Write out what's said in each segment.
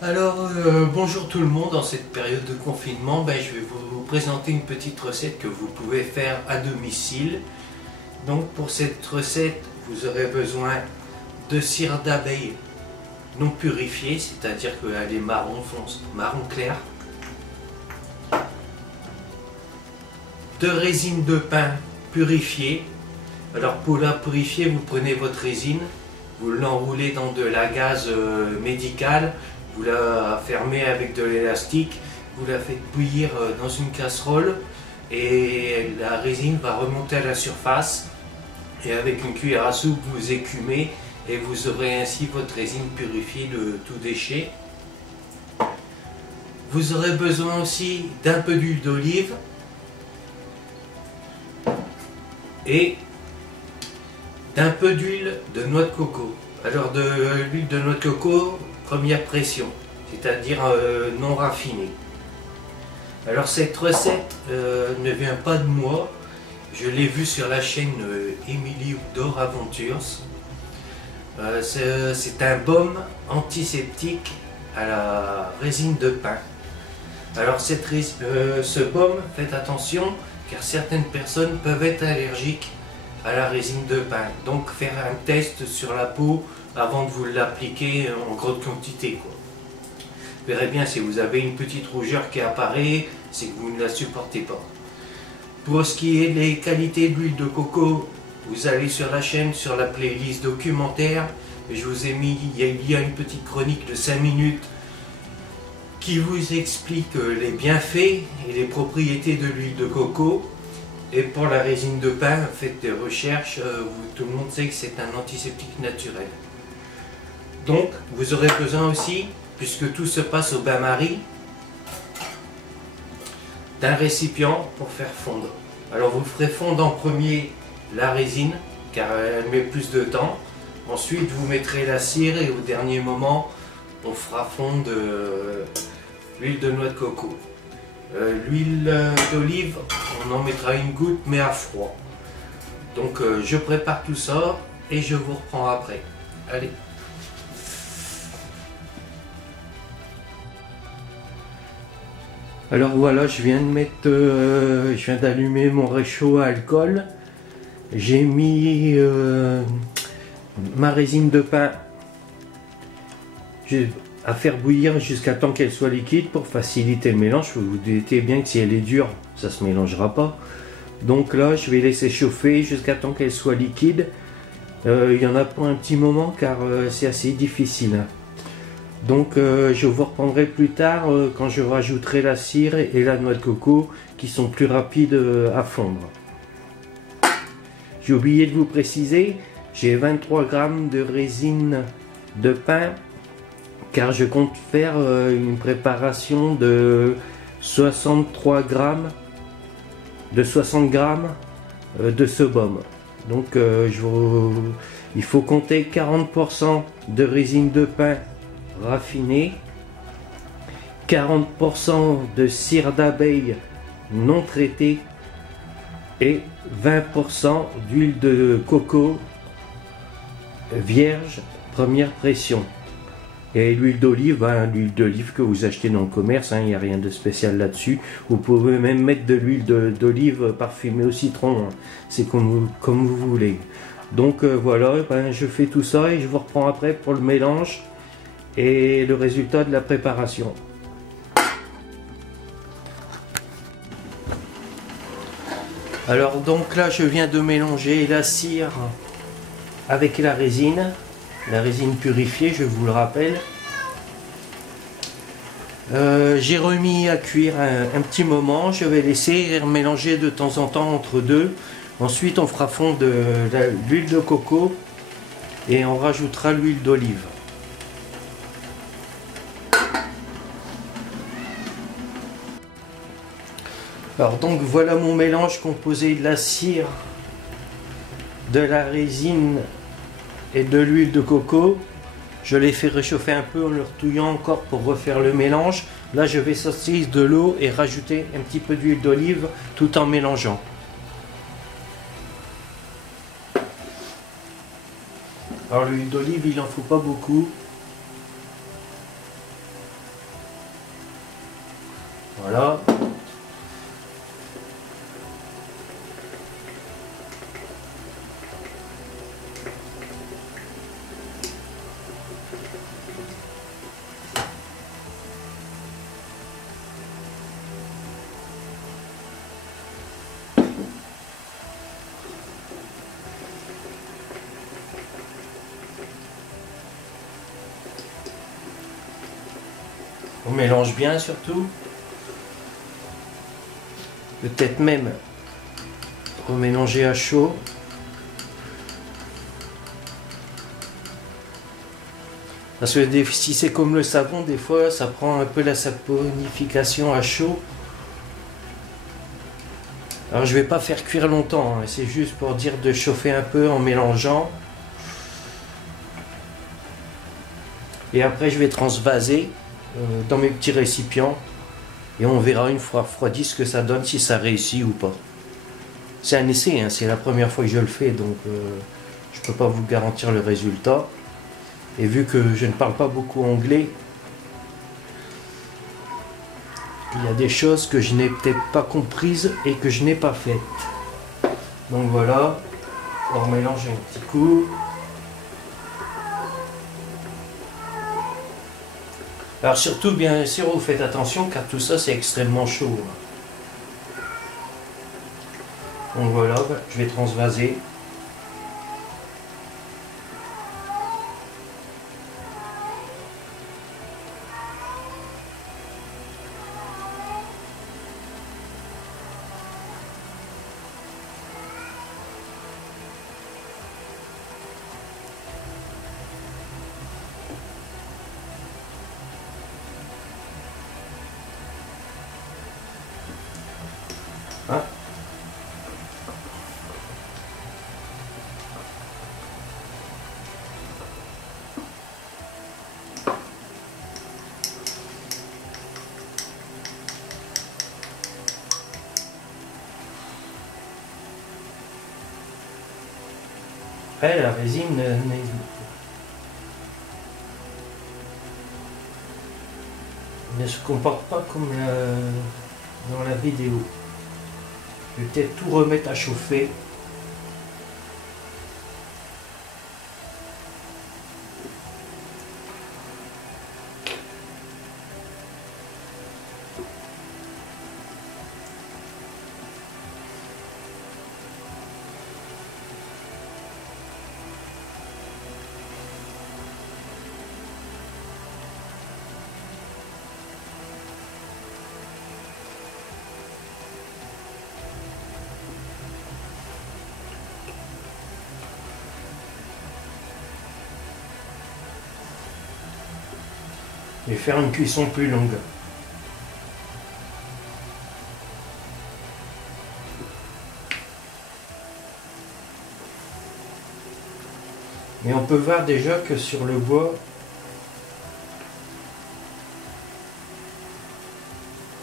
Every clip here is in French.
Alors, bonjour tout le monde. En cette période de confinement, je vais vous présenter une petite recette que vous pouvez faire à domicile. Donc pour cette recette, vous aurez besoin de cire d'abeille non purifiée, c'est-à-dire qu'elle est marron foncé, marron clair, de résine de pin purifiée. Alors pour la purifier, vous prenez votre résine, vous l'enroulez dans de la gaze médicale, vous la fermez avec de l'élastique, vous la faites bouillir dans une casserole et la résine va remonter à la surface et avec une cuillère à soupe vous écumez et vous aurez ainsi votre résine purifiée de tout déchet. Vous aurez besoin aussi d'un peu d'huile d'olive et d'un peu d'huile de noix de coco. Alors de l'huile de noix de coco, première pression, c'est-à-dire non raffinée. Alors cette recette ne vient pas de moi, je l'ai vue sur la chaîne Emily Outdoor Adventures. C'est un baume antiseptique à la résine de pin. Alors ce baume, faites attention car certaines personnes peuvent être allergiques à la résine de pin. Donc faire un test sur la peau avant de vous l'appliquer en grande quantité, quoi. Vous verrez bien, si vous avez une petite rougeur qui apparaît, c'est que vous ne la supportez pas. Pour ce qui est des qualités de l'huile de coco, vous allez sur la chaîne, sur la playlist documentaire, et je vous ai mis, il y a une petite chronique de 5 minutes qui vous explique les bienfaits et les propriétés de l'huile de coco. Et pour la résine de pin, faites des recherches, tout le monde sait que c'est un antiseptique naturel. Donc, vous aurez besoin aussi, puisque tout se passe au bain-marie, d'un récipient pour faire fondre. Alors vous ferez fondre en premier la résine, car elle met plus de temps. Ensuite, vous mettrez la cire et au dernier moment, on fera fondre l'huile de noix de coco. L'huile d'olive, on en mettra une goutte, mais à froid. Donc je prépare tout ça et je vous reprends après. Allez. Alors voilà, je viens d'allumer mon réchaud à alcool. J'ai mis ma résine de pin à faire bouillir jusqu'à temps qu'elle soit liquide pour faciliter le mélange. Vous vous doutez bien que si elle est dure, ça se mélangera pas. Donc là, je vais laisser chauffer jusqu'à temps qu'elle soit liquide. Il y en a pour un petit moment car c'est assez difficile. Donc je vous reprendrai plus tard quand je rajouterai la cire et la noix de coco qui sont plus rapides à fondre. J'ai oublié de vous préciser, j'ai 23 g de résine de pin car je compte faire une préparation de 63 g, de 60 g de ce baume. Donc il faut compter 40% de résine de pin raffinée, 40% de cire d'abeille non traitée et 20% d'huile de coco vierge première pression. Et l'huile d'olive, l'huile d'olive que vous achetez dans le commerce, il n'y a rien de spécial là-dessus. Vous pouvez même mettre de l'huile d'olive parfumée au citron, c'est comme vous voulez. Donc voilà, je fais tout ça et je vous reprends après pour le mélange et le résultat de la préparation. Alors donc là je viens de mélanger la cire avec la résine purifiée, je vous le rappelle. J'ai remis à cuire un petit moment, je vais laisser mélanger de temps en temps entre deux. Ensuite on fera fondre de l'huile de coco et on rajoutera l'huile d'olive. Alors donc voilà mon mélange composé de la cire, de la résine et de l'huile de coco. Je l'ai fait réchauffer un peu en le retouillant encore pour refaire le mélange. Là je vais sortir de l'eau et rajouter un petit peu d'huile d'olive tout en mélangeant. Alors l'huile d'olive il n'en faut pas beaucoup. Voilà. On mélange bien surtout. Peut-être même remélanger à chaud. Parce que si c'est comme le savon, des fois ça prend un peu la saponification à chaud. Alors je vais pas faire cuire longtemps, hein. C'est juste pour dire de chauffer un peu en mélangeant. Et après je vais transvaser dans mes petits récipients. Et on verra une fois refroidi ce que ça donne, si ça réussit ou pas. C'est un essai, hein, c'est la première fois que je le fais, donc je ne peux pas vous garantir le résultat. Et vu que je ne parle pas beaucoup anglais, il y a des choses que je n'ai peut-être pas comprises et que je n'ai pas faites. Donc voilà, on mélange un petit coup. Alors surtout, bien sûr, vous faites attention car tout ça c'est extrêmement chaud. Donc voilà, je vais transvaser. Hein? Après, la résine ne se comporte pas comme dans la vidéo. Je vais peut-être tout remettre à chauffer. Je vais faire une cuisson plus longue. Mais on peut voir déjà que sur le bois,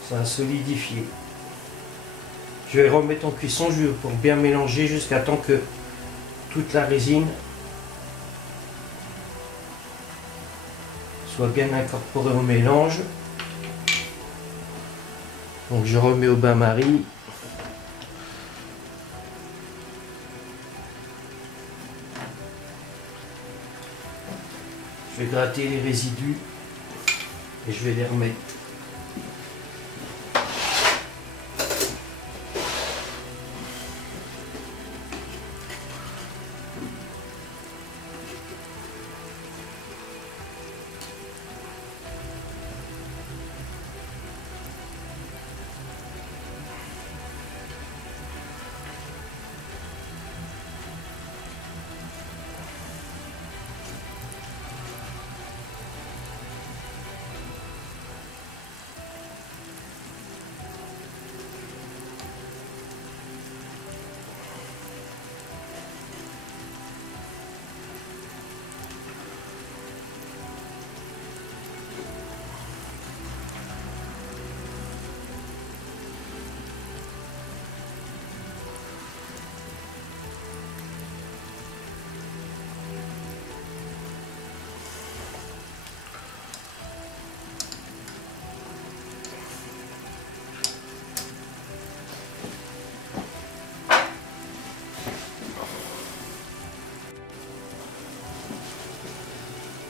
ça a solidifié. Je vais remettre en cuisson pour bien mélanger jusqu'à temps que toute la résine soit bien incorporée au mélange. Donc je remets au bain-marie. Je vais gratter les résidus et je vais les remettre.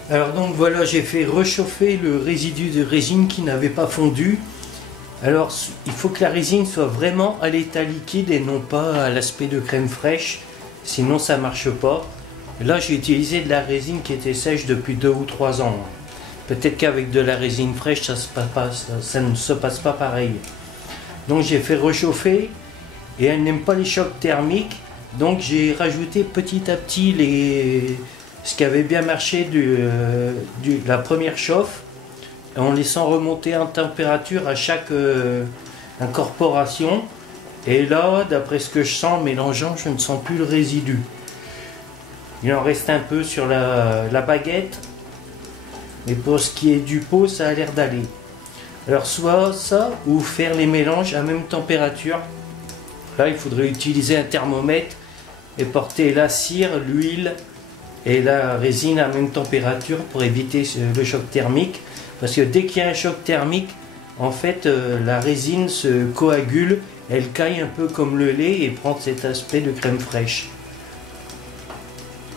Alors donc voilà, j'ai fait réchauffer le résidu de résine qui n'avait pas fondu. Alors il faut que la résine soit vraiment à l'état liquide et non pas à l'aspect de crème fraîche, sinon ça marche pas. Là j'ai utilisé de la résine qui était sèche depuis 2 ou 3 ans. Peut-être qu'avec de la résine fraîche ça ne se passe pas pareil. Donc j'ai fait réchauffer et elle n'aime pas les chocs thermiques. Donc j'ai rajouté petit à petit ce qui avait bien marché de la première chauffe, en laissant remonter en température à chaque incorporation. Et là, d'après ce que je sens, mélangeant, je ne sens plus le résidu. Il en reste un peu sur la baguette, mais pour ce qui est du pot, ça a l'air d'aller. Alors soit ça, ou faire les mélanges à même température. Là, il faudrait utiliser un thermomètre et porter la cire, l'huile et la résine à même température pour éviter le choc thermique. Parce que dès qu'il y a un choc thermique, en fait, la résine se coagule, elle caille un peu comme le lait et prend cet aspect de crème fraîche.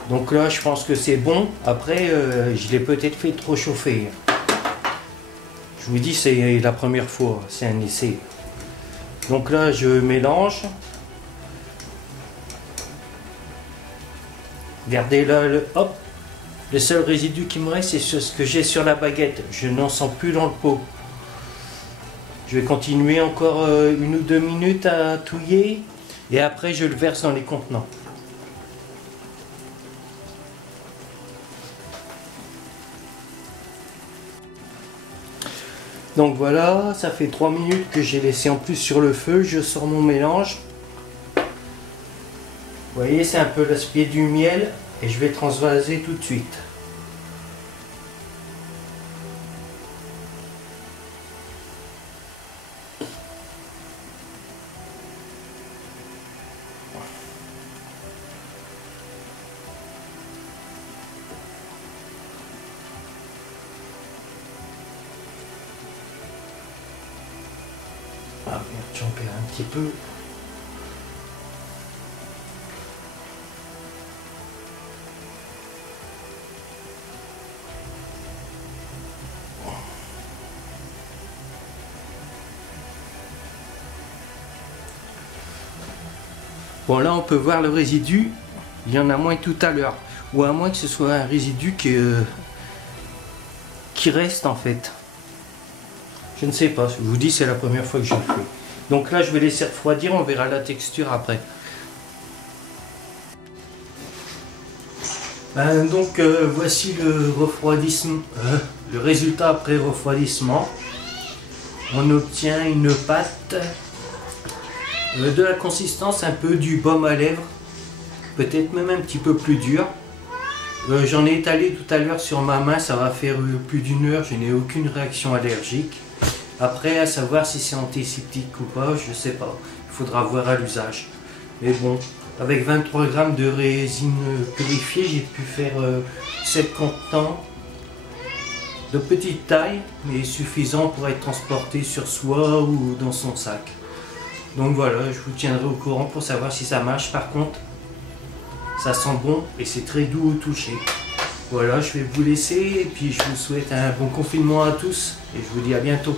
Donc là, je pense que c'est bon. Après, je l'ai peut-être fait trop chauffer. Je vous dis, c'est la première fois, c'est un essai. Donc là, je mélange. Regardez là, hop, le seul résidu qui me reste, c'est ce que j'ai sur la baguette. Je n'en sens plus dans le pot. Je vais continuer encore 1 ou 2 minutes à touiller et après je le verse dans les contenants. Donc voilà, ça fait 3 minutes que j'ai laissé en plus sur le feu. Je sors mon mélange. Vous voyez, c'est un peu l'aspect du miel et je vais transvaser tout de suite. Ah merde, j'en perds un petit peu. Bon, là on peut voir le résidu, il y en a moins que tout à l'heure, ou à moins que ce soit un résidu qui reste en fait. Je ne sais pas, je vous dis, c'est la première fois que je le fais. Donc là je vais laisser refroidir, on verra la texture après. Voici le refroidissement, le résultat après refroidissement. On obtient une pâte de la consistance un peu du baume à lèvres, peut-être même un petit peu plus dur. J'en ai étalé tout à l'heure sur ma main, ça va faire plus d'1 heure, je n'ai aucune réaction allergique. Après, à savoir si c'est antiseptique ou pas, je sais pas, il faudra voir à l'usage. Mais bon, avec 23 grammes de résine purifiée, j'ai pu faire 7 contenants de petite taille, mais suffisant pour être transporté sur soi ou dans son sac. Donc voilà, je vous tiendrai au courant pour savoir si ça marche. Par contre, ça sent bon et c'est très doux au toucher. Voilà, je vais vous laisser et puis je vous souhaite un bon confinement à tous et je vous dis à bientôt.